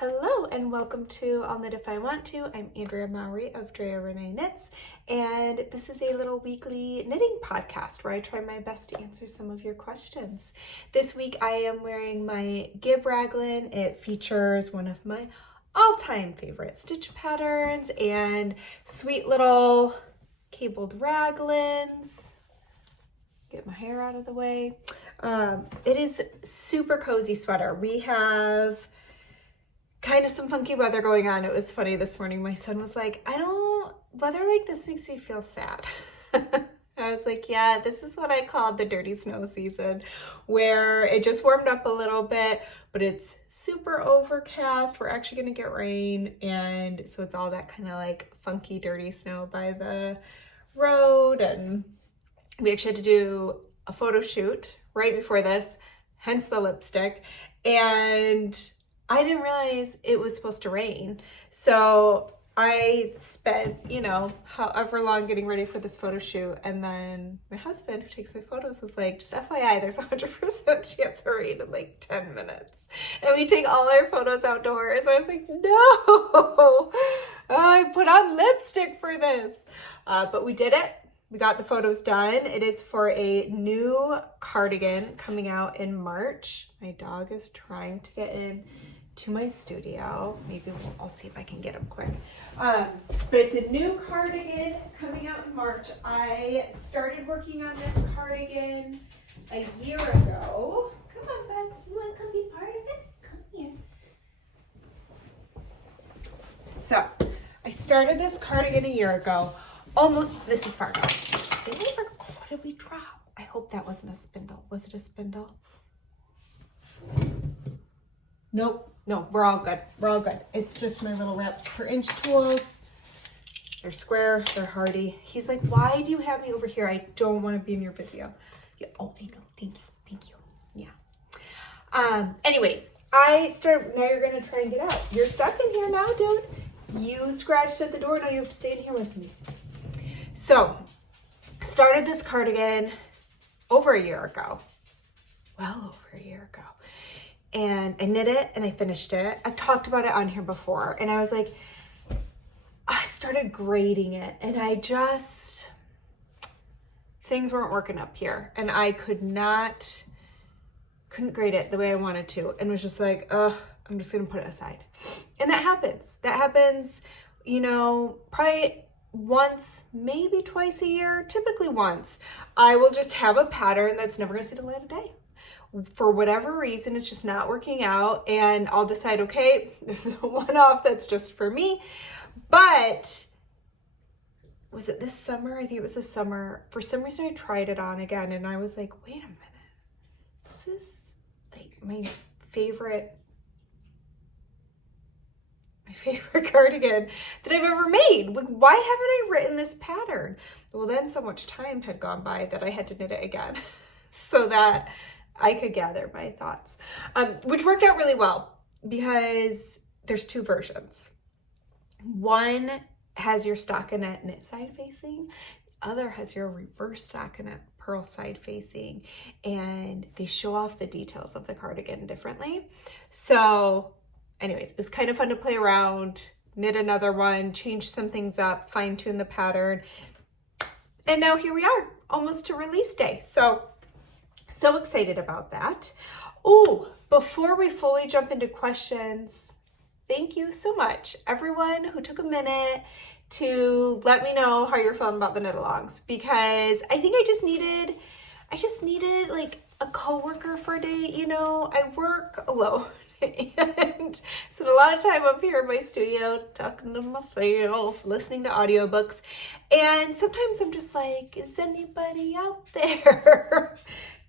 Hello and welcome to I'll Knit If I Want To. I'm Andrea Mowry of Drea Renee Knits, and this is a little weekly knitting podcast where I try my best to answer some of your questions. This week I am wearing my Gib raglan. It features one of my all-time favorite stitch patterns and sweet little cabled raglans. Get my hair out of the way. It is super cozy sweater. We have kind of some funky weather going on. It was funny this morning. My son was like, weather like this makes me feel sad. I was like, yeah, this is what I called the dirty snow season, where it just warmed up a little bit, but it's super overcast. We're actually going to get rain. And so it's all that kind of like funky, dirty snow by the road. And we actually had to do a photo shoot right before this, hence the lipstick. And I didn't realize it was supposed to rain. So I spent, however long getting ready for this photo shoot. And then my husband, who takes my photos, was like, just FYI, there's 100% chance of rain in like 10 minutes. And we take all our photos outdoors. I was like, no, I put on lipstick for this. But we did it. We got the photos done. It is for a new cardigan coming out in March. My dog is trying to get in to my studio. Maybe I'll see if I can get him quick. But it's a new cardigan coming out in March. I started working on this cardigan a year ago. Come on, bud. You want to come be part of it? Come here. So I started this cardigan a year ago. Almost this is far gone. What did we drop? I hope that wasn't a spindle. Was it a spindle? Nope. No, we're all good. We're all good. It's just my little wraps per inch tools. They're square, they're hardy. He's like, why do you have me over here? I don't want to be in your video. Yeah, oh, I know. Thank you. Thank you. Yeah. Anyways, I started, now you're going to try and get out. You're stuck in here now, dude. You scratched at the door. Now you have to stay in here with me. So, started this cardigan over a year ago. Well over a year ago. And I knit it and I finished it. I've talked about it on here before. And I was like, I started grading it and things weren't working up here. And I couldn't grade it the way I wanted to. And was just like, I'm just going to put it aside. And that happens. That happens, probably once, maybe twice a year, typically once. I will just have a pattern that's never going to see the light of day. For whatever reason, it's just not working out, and I'll decide, okay, this is a one-off that's just for me. But was it this summer? I think it was this summer. For some reason, I tried it on again, and I was like, wait a minute. This is like my favorite cardigan that I've ever made. Like, why haven't I written this pattern? Well, then so much time had gone by that I had to knit it again so that I could gather my thoughts, which worked out really well because there's two versions. One has your stockinette knit side facing, the other has your reverse stockinette purl side facing, and they show off the details of the cardigan differently. So anyways, it was kind of fun to play around, knit another one, change some things up, fine tune the pattern. And now here we are, almost to release day. So excited about that. Oh, before we fully jump into questions, thank you so much, everyone who took a minute to let me know how you're feeling about the knit-alongs, because I think I just needed like a coworker for a day. I work alone and spend a lot of time up here in my studio talking to myself, listening to audiobooks, and sometimes I'm just like, is anybody out there?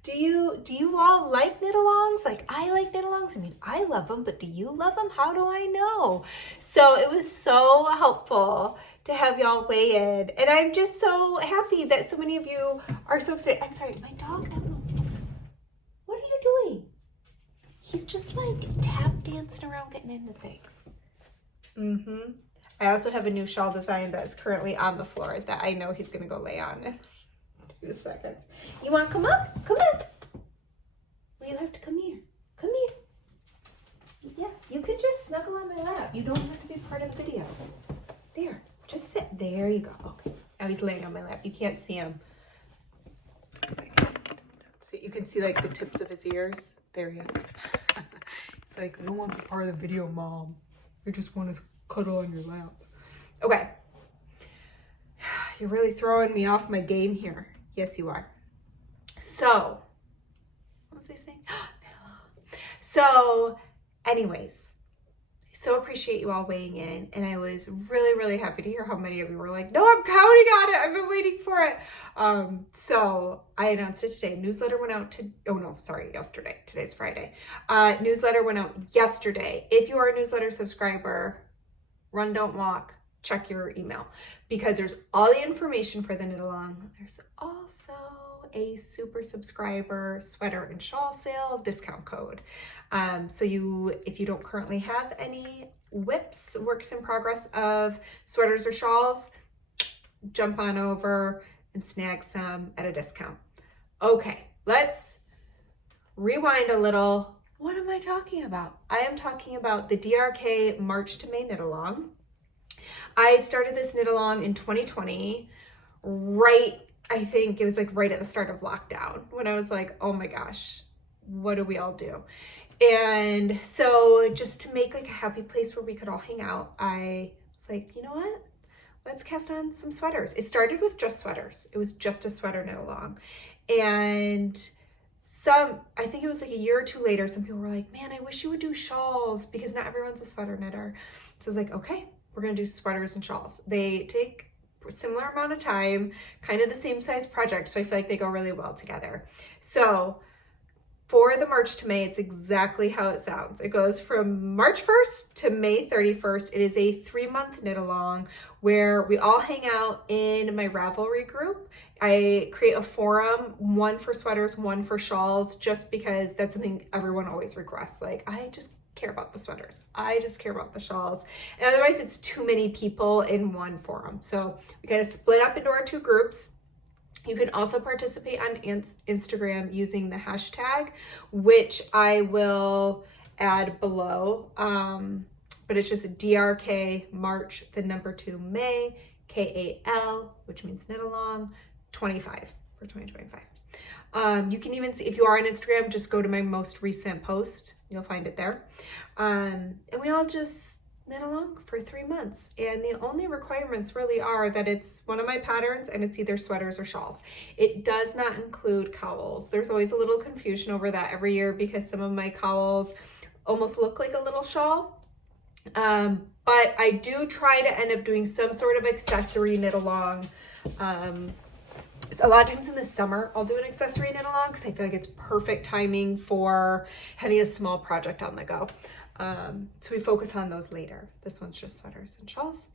Do you all like knit-alongs? Like, I like knit-alongs. I mean, I love them, but do you love them? How do I know? So it was so helpful to have y'all weigh in. And I'm just so happy that so many of you are so excited. I'm sorry, my dog, I don't know. What are you doing? He's just like tap dancing around getting into things. I also have a new shawl design that's currently on the floor that I know he's going to go lay on in 2 seconds. You want to come up? Come on. Well, you have to come here. Come here. Yeah, you can just snuggle on my lap. You don't have to be part of the video. There, just sit. There you go. Okay. Now he's laying on my lap. You can't see him. So you can see like the tips of his ears. There he is. It's like, I don't want to be part of the video, Mom. I just want to cuddle on your lap. Okay. You're really throwing me off my game here. Yes, you are. So, what was I saying? So, anyways, so appreciate you all weighing in, and I was really, really happy to hear how many of you were like, no, I'm counting on it. I've been waiting for it. So I announced it today. Newsletter went out yesterday. Today's Friday. Newsletter went out yesterday. If you are a newsletter subscriber, run, don't walk, check your email, because there's all the information for the knit along. There's also a super subscriber sweater and shawl sale discount code. So if you don't currently have any WIPs, works in progress of sweaters or shawls, jump on over and snag some at a discount. Okay, let's rewind a little. What am I talking about? I am talking about the DRK March to May knit along. I started this knit along in 2020, I think it was like right at the start of lockdown, when I was like, oh my gosh, what do we all do? And so just to make like a happy place where we could all hang out, I was like, you know what? Let's cast on some sweaters. It started with just sweaters. It was just a sweater knit along. And I think it was like a year or two later, some people were like, man, I wish you would do shawls, because not everyone's a sweater knitter. So I was like, okay, we're going to do sweaters and shawls. They take a similar amount of time, kind of the same size project, so I feel like they go really well together. So for the March to May, it's exactly how it sounds. It goes from March 1st to May 31st. It is a 3-month knit along where we all hang out in my Ravelry group. I create a forum, one for sweaters, one for shawls, just because that's something everyone always requests. Like, I just care about the sweaters. I just care about the shawls. And otherwise it's too many people in one forum. So we kind of split up into our 2 groups. You can also participate on Instagram using the hashtag, which I will add below. But it's just DRK March, the number 2 May, KAL, which means knit along, 25 for 2025. You can even see, if you are on Instagram, just go to my most recent post. You'll find it there. And we all just knit along for 3 months. And the only requirements really are that it's one of my patterns and it's either sweaters or shawls. It does not include cowls. There's always a little confusion over that every year, because some of my cowls almost look like a little shawl. But I do try to end up doing some sort of accessory knit along. A lot of times in the summer, I'll do an accessory knit along because I feel like it's perfect timing for having a small project on the go. So we focus on those later. This one's just sweaters and shawls.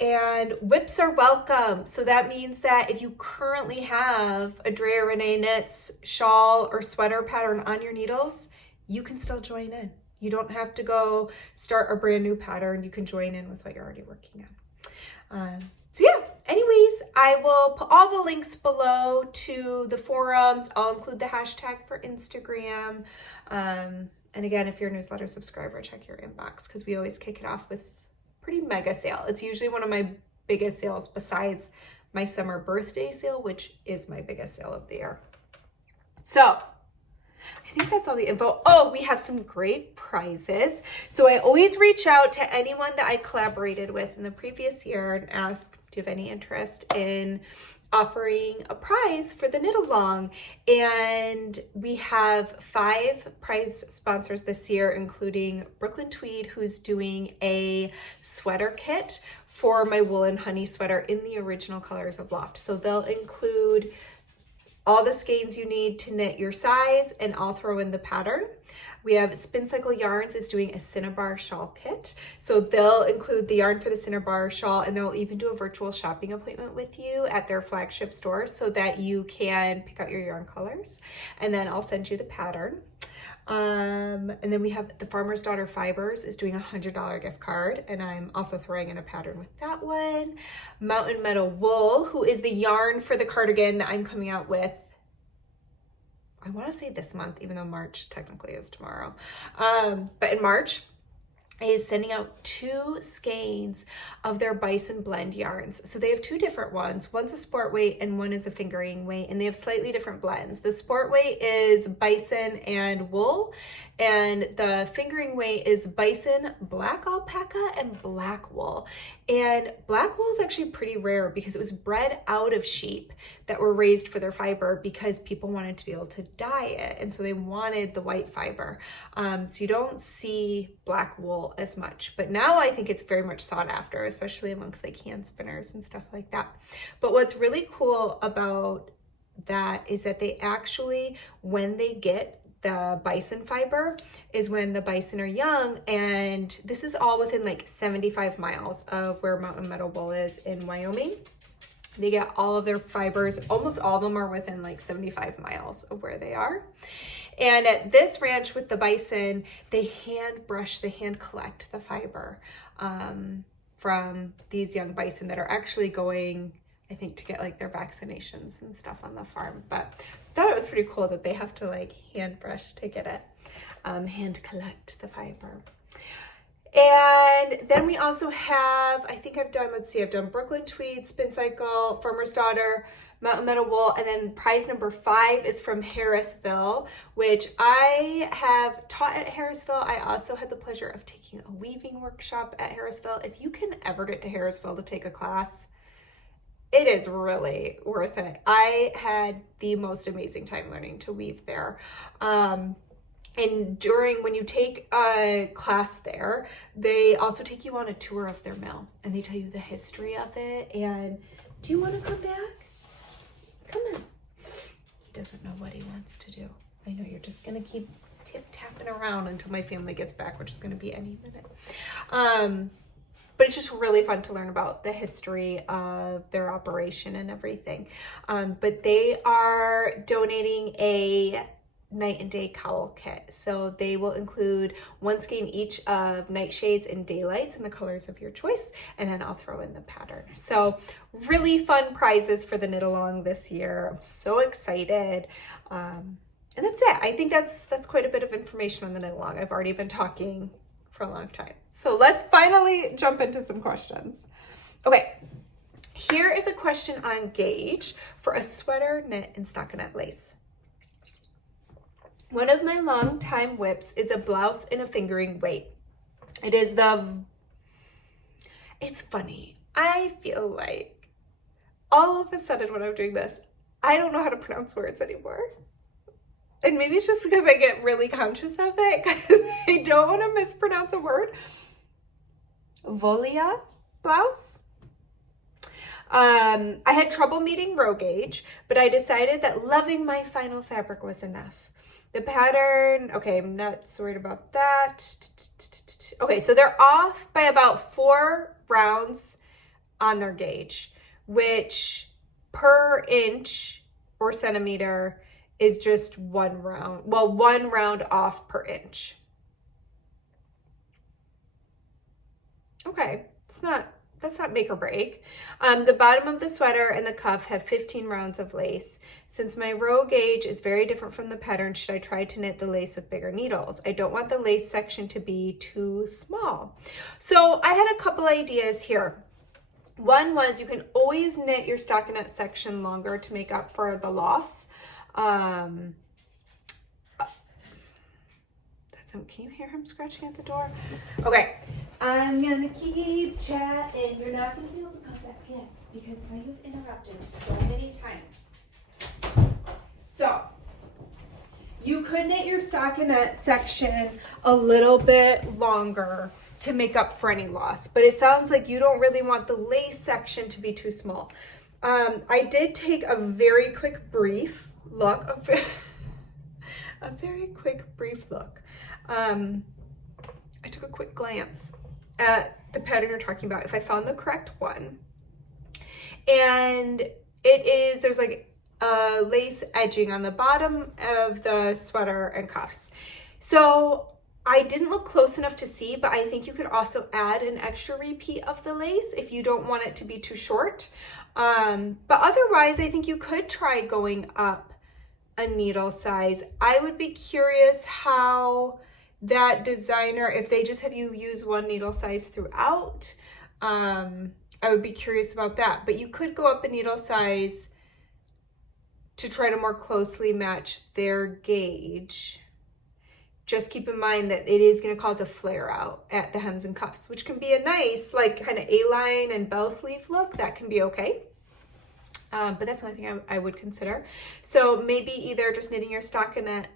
And WIPs are welcome. So that means that if you currently have a Drea Renee Knits shawl or sweater pattern on your needles, you can still join in. You don't have to go start a brand new pattern. You can join in with what you're already working on. So yeah, anyways, I will put all the links below to the forums. I'll include the hashtag for Instagram. And again, if you're a newsletter subscriber, check your inbox, because we always kick it off with pretty mega sale. It's usually one of my biggest sales besides my summer birthday sale, which is my biggest sale of the year. So I think that's all the info. Oh, we have some great prizes. So I always reach out to anyone that I collaborated with in the previous year and ask, do you have any interest in offering a prize for the knit along? And we have 5 prize sponsors this year, including Brooklyn Tweed, who's doing a sweater kit for my woolen honey sweater in the original colors of Loft. So they'll include all the skeins you need to knit your size, and I'll throw in the pattern. We have Spin Cycle Yarns is doing a Cinnabar shawl kit. So they'll include the yarn for the Cinnabar shawl, and they'll even do a virtual shopping appointment with you at their flagship store so that you can pick out your yarn colors. And then I'll send you the pattern. And then we have the Farmer's Daughter Fibers is doing a $100 gift card, and I'm also throwing in a pattern with that one. Mountain Meadow Wool, who is the yarn for the cardigan that I'm coming out with, I want to say this month, even though March technically is tomorrow. But in March, is sending out 2 skeins of their bison blend yarns. So they have 2 different ones. One's a sport weight and one is a fingering weight, and they have slightly different blends. The sport weight is bison and wool, and the fingering weight is bison, black alpaca, and black wool. And black wool is actually pretty rare because it was bred out of sheep that were raised for their fiber because people wanted to be able to dye it, and so they wanted the white fiber. So you don't see black wool as much, but now I think it's very much sought after, especially amongst like hand spinners and stuff like that. But what's really cool about that is that they actually, when they get the bison fiber, is when the bison are young, and this is all within like 75 miles of where Mountain Meadow Wool is in Wyoming. They get all of their fibers, almost all of them are within like 75 miles of where they are. And at this ranch with the bison, they hand collect the fiber from these young bison that are actually going, I think, to get like their vaccinations and stuff on the farm. But I thought it was pretty cool that they have to like hand brush to get it, hand collect the fiber. And then we also have, I think I've done Brooklyn Tweed, Spin Cycle, Farmer's Daughter, Mountain Meadow Wool, and then prize number 5 is from Harrisville, which I have taught at Harrisville. I also had the pleasure of taking a weaving workshop at Harrisville. If you can ever get to Harrisville to take a class, it is really worth it. I had the most amazing time learning to weave there. And when you take a class there, they also take you on a tour of their mill and they tell you the history of it. And do you want to come back? Come on. He doesn't know what he wants to do. I know you're just going to keep tip-tapping around until my family gets back, which is going to be any minute. But it's just really fun to learn about the history of their operation and everything. But they are donating a night and day cowl kit. So they will include 1 skein each of nightshades and daylights in the colors of your choice, and then I'll throw in the pattern. So really fun prizes for the knit along this year. I'm so excited. And that's it. I think that's quite a bit of information on the knit along. I've already been talking for a long time. So let's finally jump into some questions. Okay. Here is a question on gauge for a sweater knit in stockinette lace. One of my long-time whips is a blouse in a fingering weight. It's funny. I feel like all of a sudden when I'm doing this, I don't know how to pronounce words anymore. And maybe it's just because I get really conscious of it because I don't want to mispronounce a word. Volia Blouse. I had trouble meeting row gauge, but I decided that loving my final fabric was enough. The pattern, okay, I'm not so worried about that. Okay, so they're off by about 4 rounds on their gauge, which per inch or centimeter is just 1 round. Well, 1 round off per inch. Okay, that's not make or break. The bottom of the sweater and the cuff have 15 rounds of lace. Since my row gauge is very different from the pattern, should I try to knit the lace with bigger needles? I don't want the lace section to be too small. So I had a couple ideas here. One was you can always knit your stockinette section longer to make up for the loss. Can you hear him scratching at the door? Okay. I'm gonna keep chatting. You're not gonna be able to come back in because I have interrupted so many times. So, you could knit your stockinette section a little bit longer to make up for any loss, but it sounds like you don't really want the lace section to be too small. I did take a very quick brief look. I took a quick glance at the pattern you're talking about, if I found the correct one. And there's like a lace edging on the bottom of the sweater and cuffs. So I didn't look close enough to see, but I think you could also add an extra repeat of the lace if you don't want it to be too short. But otherwise, I think you could try going up a needle size. I would be curious how that designer, if they just have you use one needle size throughout, I would be curious about that. But you could go up a needle size to try to more closely match their gauge. Just keep in mind that it is going to cause a flare out at the hems and cuffs, which can be a nice, like, kind of A-line and bell sleeve look. That can be okay. But that's the only thing I would consider. So maybe either just knitting your stockinette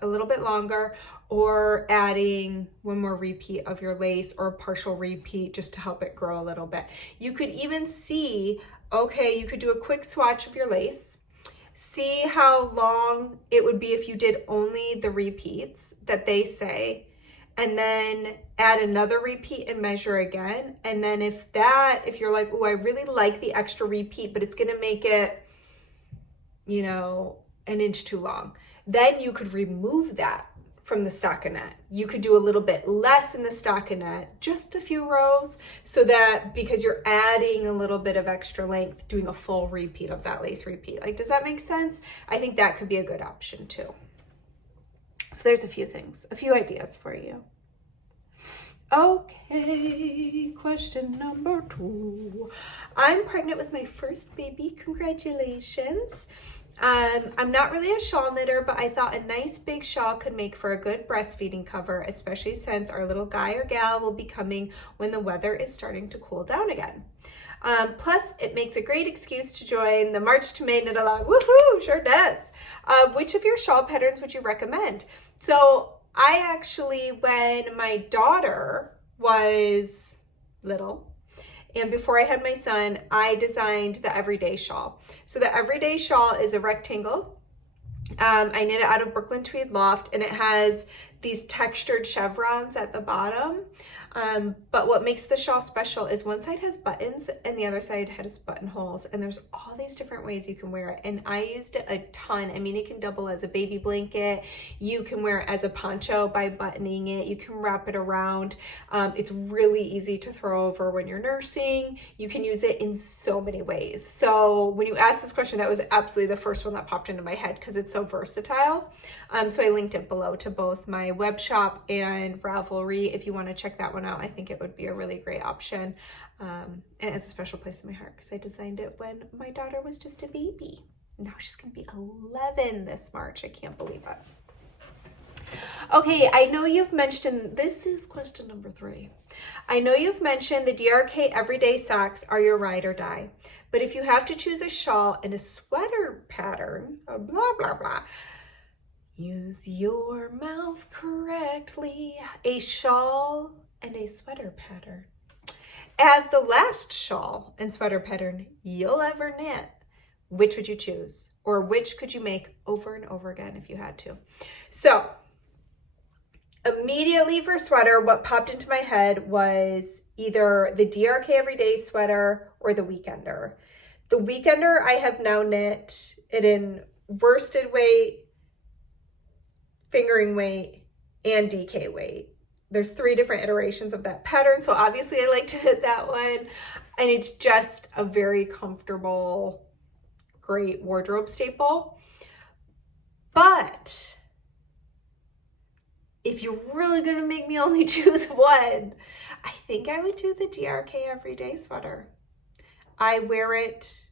a little bit longer, or adding one more repeat of your lace, or a partial repeat just to help it grow a little bit. You could even see, okay, you could do a quick swatch of your lace, see how long it would be if you did only the repeats that they say, and then add another repeat and measure again. And then if you're like, oh, I really like the extra repeat, but it's gonna make it, you know, an inch too long, then you could remove that from the stockinette. You could do a little bit less in the stockinette, just a few rows, so that because you're adding a little bit of extra length, doing a full repeat of that lace repeat. Like, does that make sense? I think that could be a good option too. So there's a few things, a few ideas for you. Okay, question number 2. I'm pregnant with my first baby. Congratulations. I'm not really a shawl knitter, but I thought a nice big shawl could make for a good breastfeeding cover, especially since our little guy or gal will be coming when the weather is starting to cool down again. Plus, it makes a great excuse to join the March to May knit along. Woohoo, sure does. Which of your shawl patterns would you recommend? So I actually, when my daughter was little, and before I had my son, I designed the Everyday Shawl. So the Everyday Shawl is a rectangle. I knit it out of Brooklyn Tweed Loft, and it has these textured chevrons at the bottom. But what makes the shawl special is one side has buttons and the other side has buttonholes, and there's all these different ways you can wear it. And I used it a ton. I mean, it can double as a baby blanket. You can wear it as a poncho by buttoning it. You can wrap it around. It's really easy to throw over when you're nursing. You can use it in so many ways. So when you asked this question, that was absolutely the first one that popped into my head because it's so versatile. So I linked it below to both my web shop and Ravelry if you want to check that one out. I think it would be a really great option. And it has a special place in my heart because I designed it when my daughter was just a baby. Now she's going to be 11 this March. I can't believe it. Okay, I know you've mentioned, this is question number 3. I know you've mentioned the DRK Everyday Socks are your ride or die. But if you have to choose a shawl and a sweater pattern, blah, blah, blah, use your mouth correctly, a shawl and a sweater pattern. As the last shawl and sweater pattern you'll ever knit, which would you choose? Or which could you make over and over again if you had to? So immediately for sweater, what popped into my head was either the DRK Everyday Sweater or the Weekender. The Weekender, I have now knit it in worsted weight, fingering weight, and DK weight. There's 3 different iterations of that pattern, so obviously I like to knit that one. And it's just a very comfortable, great wardrobe staple. But if you're really gonna make me only choose one, I think I would do the DRK Everyday Sweater. I wear it,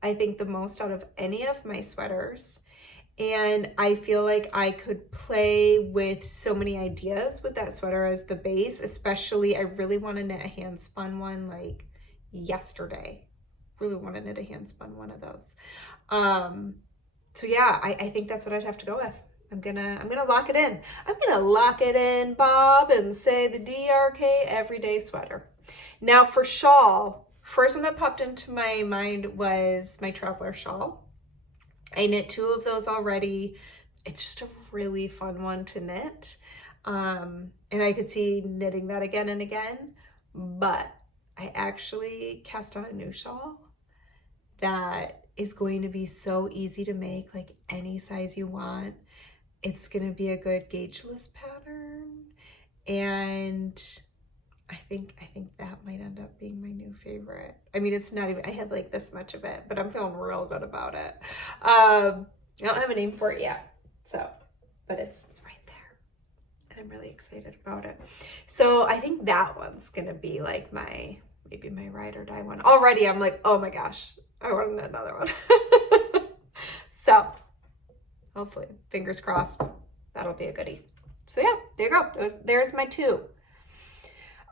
I think, the most out of any of my sweaters. And I feel like I could play with so many ideas with that sweater as the base, especially I really want to knit a hand spun one like yesterday. Really want to knit a hand spun one of those. So yeah, I think that's what I'd have to go with. I'm gonna lock it in. I'm gonna lock it in, Bob, and say the DRK Everyday Sweater. Now for shawl, first one that popped into my mind was my traveler shawl. I knit 2 of those already. It's just a really fun one to knit. And I could see knitting that again and again, but I actually cast on a new shawl that is going to be so easy to make, like any size you want. It's going to be a good gaugeless pattern. And I think that might end up being my new favorite. I mean, it's not even, I have like this much of it, but I'm feeling real good about it. I don't have a name for it yet, so, but it's right there. and I'm really excited about it. So I think that one's gonna be like maybe my ride or die one. Already I'm like, oh my gosh, I want another one. So hopefully, fingers crossed, that'll be a goodie. So yeah, there you go. There's my 2.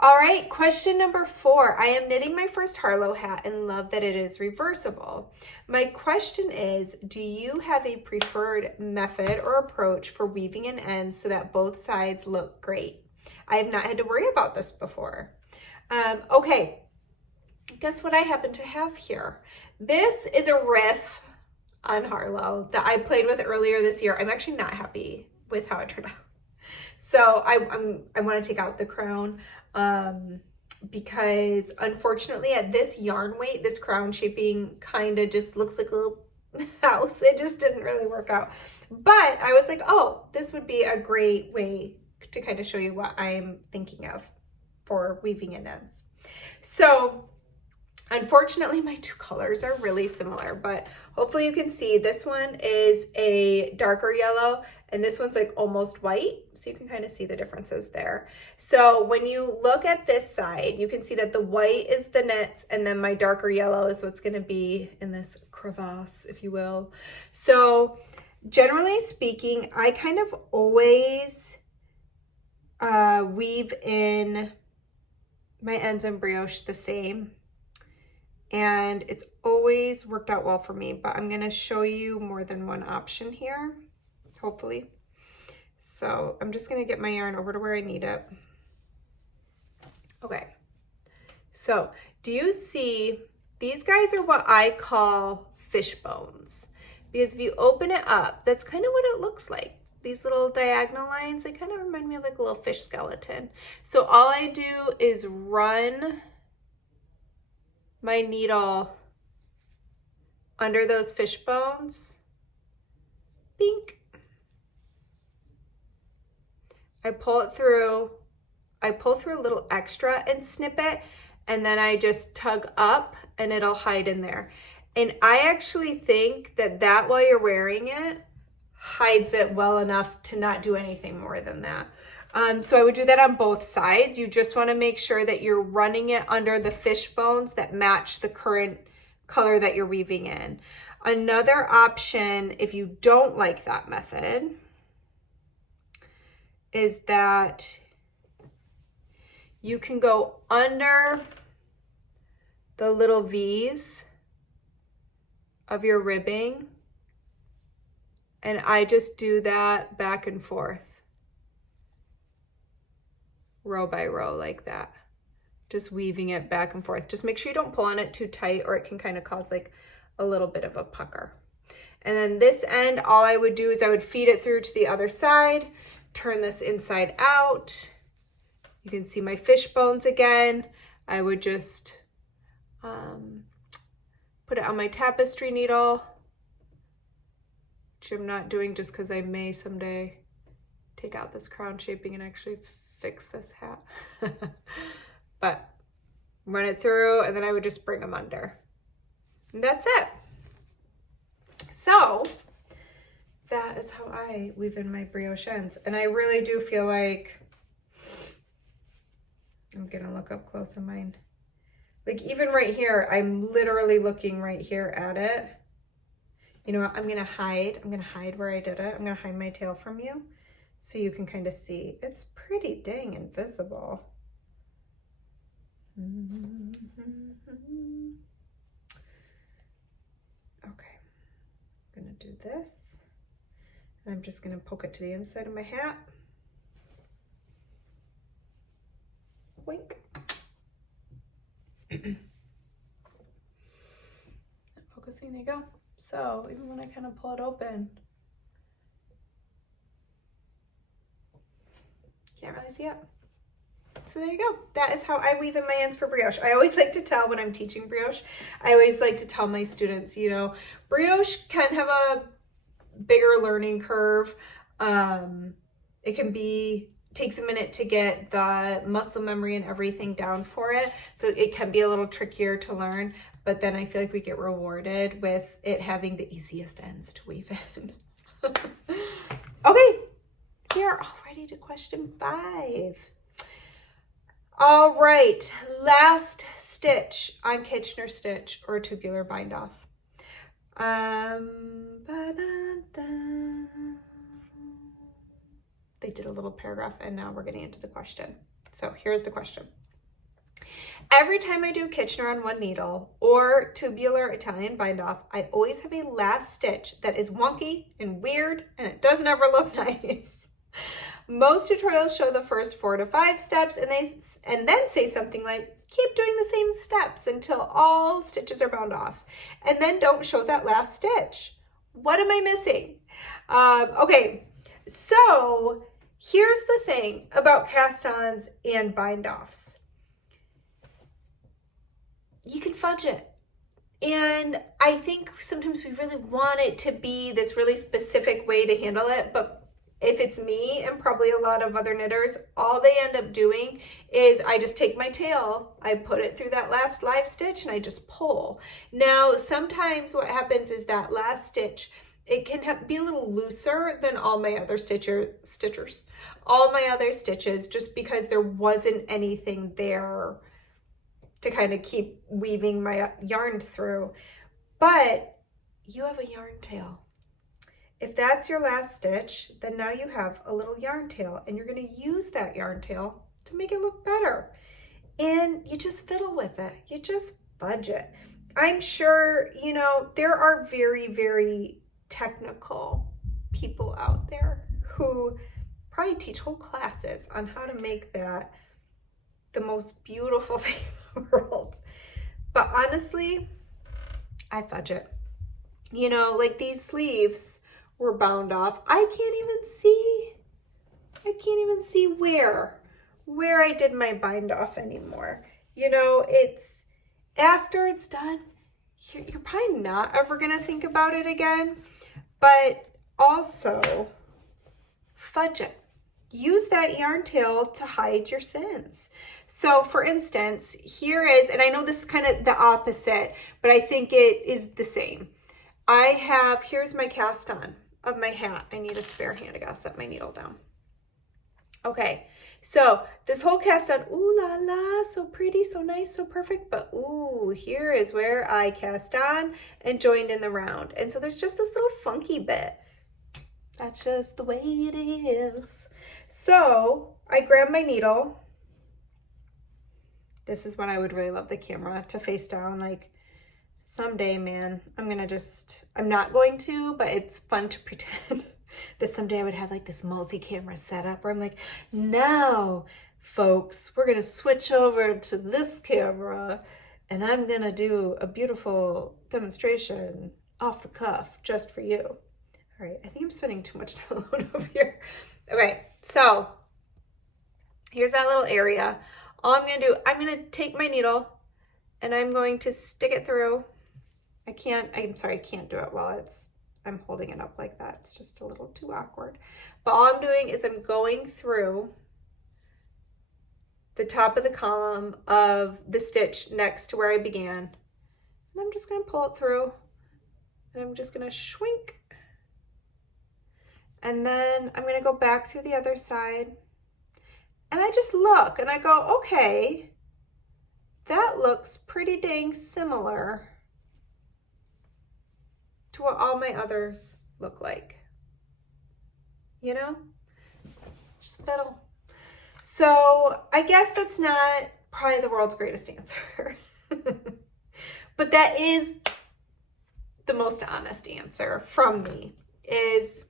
All right, question number 4. I am knitting my first Harlow hat and love that it is reversible. My question is, do you have a preferred method or approach for weaving in ends so that both sides look great? I have not had to worry about this before. Okay, guess what I happen to have here? This is a riff on Harlow that I played with earlier this year. I'm actually not happy with how it turned out. So I want to take out the crown because unfortunately at this yarn weight, this crown shaping kind of just looks like a little house. It just didn't really work out. But I was like, oh, this would be a great way to kind of show you what I'm thinking of for weaving in ends. So unfortunately, my 2 colors are really similar, but hopefully you can see this one is a darker yellow and this one's like almost white. So you can kind of see the differences there. So when you look at this side, you can see that the white is the knits and then my darker yellow is what's going to be in this crevasse, if you will. So generally speaking, I kind of always weave in my ends and brioche the same. And it's always worked out well for me, but I'm gonna show you more than one option here, hopefully. So I'm just gonna get my yarn over to where I need it. Okay, so do you see, these guys are what I call fish bones, because if you open it up, that's kind of what it looks like. These little diagonal lines, they kind of remind me of like a little fish skeleton. So all I do is run my needle under those fish bones, bink. I pull it through, I pull through a little extra and snip it, and then I just tug up and it'll hide in there. And I actually think that while you're wearing it, hides it well enough to not do anything more than that. So I would do that on both sides. You just want to make sure that you're running it under the fish bones that match the current color that you're weaving in. Another option, if you don't like that method, is that you can go under the little V's of your ribbing, and I just do that back and forth, row by row like that, just weaving it back and forth. Just make sure you don't pull on it too tight or it can kind of cause like a little bit of a pucker. And then this end, all I would do is I would feed it through to the other side, turn this inside out. You can see my fish bones again. I would just put it on my tapestry needle, which I'm not doing just because I may someday take out this crown shaping and actually fix this hat. But run it through and then I would just bring them under. And that's it. So that is how I weave in my brioche ends. And I really do feel like, I'm gonna look up close on mine. Like even right here, I'm literally looking right here at it. You know what, I'm gonna hide where I did it. I'm gonna hide my tail from you so you can kind of see. It's pretty dang invisible. Okay, I'm gonna do this. And I'm just gonna poke it to the inside of my hat. Wink. Focusing, there you go. So even when I kind of pull it open, can't really see it. So there you go. That is how I weave in my ends for brioche. I always like to tell when I'm teaching brioche, I always like to tell my students, you know, brioche can have a bigger learning curve. It can be, takes a minute to get the muscle memory and everything down for it. So it can be a little trickier to learn, but then I feel like we get rewarded with it having the easiest ends to weave in. Okay, we are already to question 5. All right, last stitch on Kitchener stitch or tubular bind off. They did a little paragraph and now we're getting into the question. So here's the question. Every time I do Kitchener on one needle or tubular Italian bind off, I always have a last stitch that is wonky and weird and it doesn't ever look nice. Most tutorials show the first 4 to 5 steps and then say something like, keep doing the same steps until all stitches are bound off, and then don't show that last stitch. What am I missing? Okay, so here's the thing about cast-ons and bind-offs. You can fudge it. And I think sometimes we really want it to be this really specific way to handle it, but if it's me and probably a lot of other knitters, all they end up doing is I just take my tail, I put it through that last live stitch and I just pull. Now, sometimes what happens is that last stitch, it can be a little looser than all my other all my other stitches, just because there wasn't anything there to kind of keep weaving my yarn through. But you have a yarn tail. If that's your last stitch, then now you have a little yarn tail and you're going to use that yarn tail to make it look better. And you just fiddle with it. You just fudge it. I'm sure, you know, there are very, very technical people out there who probably teach whole classes on how to make that the most beautiful thing in the world. But honestly, I fudge it. You know, like these sleeves were bound off. I can't even see where I did my bind off anymore. You know, it's after it's done, you're probably not ever gonna think about it again, but also fudge it. Use that yarn tail to hide your sins. So for instance, here is, and I know this is kind of the opposite, but I think it is the same. Here's my cast on of my hat. I need a spare hand. I gotta set my needle down. Okay, so this whole cast on, ooh la la, so pretty, so nice, so perfect, but ooh, here is where I cast on and joined in the round. And so there's just this little funky bit. That's just the way it is. So I grab my needle. This is when I would really love the camera to face down, like, someday, man, I'm not going to, but it's fun to pretend that someday I would have like this multi-camera setup where I'm like, now, folks, we're going to switch over to this camera and I'm going to do a beautiful demonstration off the cuff just for you. All right, I think I'm spending too much time alone over here. Okay, so here's that little area. All I'm going to do, I'm going to take my needle and I'm going to stick it through. I can't do it while I'm holding it up like that. It's just a little too awkward. But all I'm doing is I'm going through the top of the column of the stitch next to where I began. And I'm just going to pull it through. And I'm just going to swink. And then I'm going to go back through the other side. And I just look and I go, okay, that looks pretty dang similar to what all my others look like. You know? Just fiddle. So I guess that's not probably the world's greatest answer. But that is the most honest answer from me, is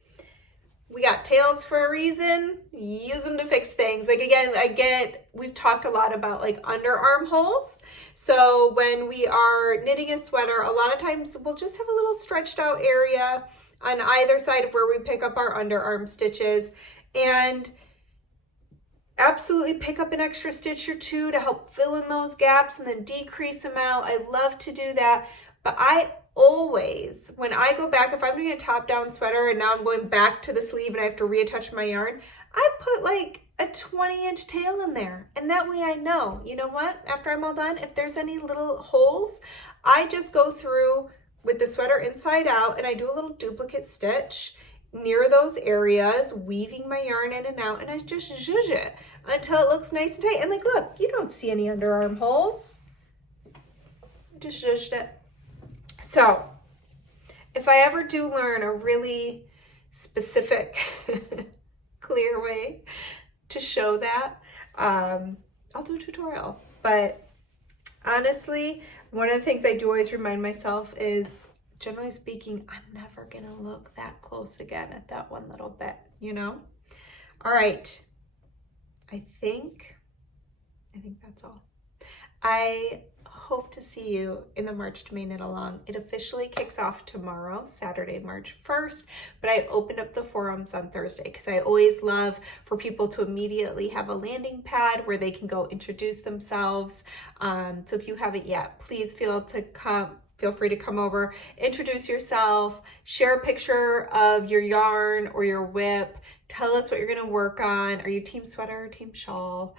we got tails for a reason. Use them to fix things. Like, again, we've talked a lot about like underarm holes. So when we are knitting a sweater, a lot of times we'll just have a little stretched out area on either side of where we pick up our underarm stitches, and absolutely pick up an extra stitch or two to help fill in those gaps and then decrease them out. I love to do that, but I always, when I go back, if I'm doing a top-down sweater and now I'm going back to the sleeve and I have to reattach my yarn, I put like a 20-inch tail in there. And that way I know, you know what, after I'm all done, if there's any little holes, I just go through with the sweater inside out and I do a little duplicate stitch near those areas, weaving my yarn in and out, and I just zhuzh it until it looks nice and tight. And like, look, you don't see any underarm holes. I just zhuzhed it. So if I ever do learn a really specific, clear way to show that, I'll do a tutorial. But honestly, one of the things I do always remind myself is, generally speaking, I'm never gonna look that close again at that one little bit, you know? All right, I think that's all. I hope to see you in the March to May Knit Along. It officially kicks off tomorrow, Saturday, March 1st, but I opened up the forums on Thursday because I always love for people to immediately have a landing pad where they can go introduce themselves. So if you haven't yet, please feel free to come over, introduce yourself, share a picture of your yarn or your whip, tell us what you're gonna work on. Are you team sweater or team shawl?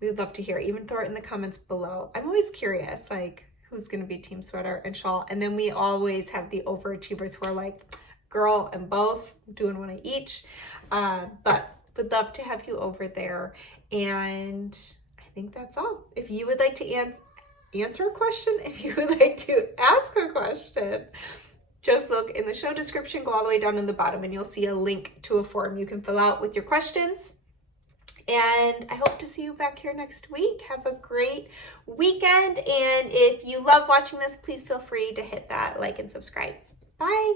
We would love to hear it. Even throw it in the comments below. I'm always curious, like, who's going to be team sweater and shawl. And then we always have the overachievers who are like, girl and both, doing one of each. But would love to have you over there. And I think that's all. If you would like to answer a question, if you would like to ask a question, just look in the show description, go all the way down in the bottom, and you'll see a link to a form you can fill out with your questions. And I hope to see you back here next week. Have a great weekend. And if you love watching this, please feel free to hit that like and subscribe. Bye.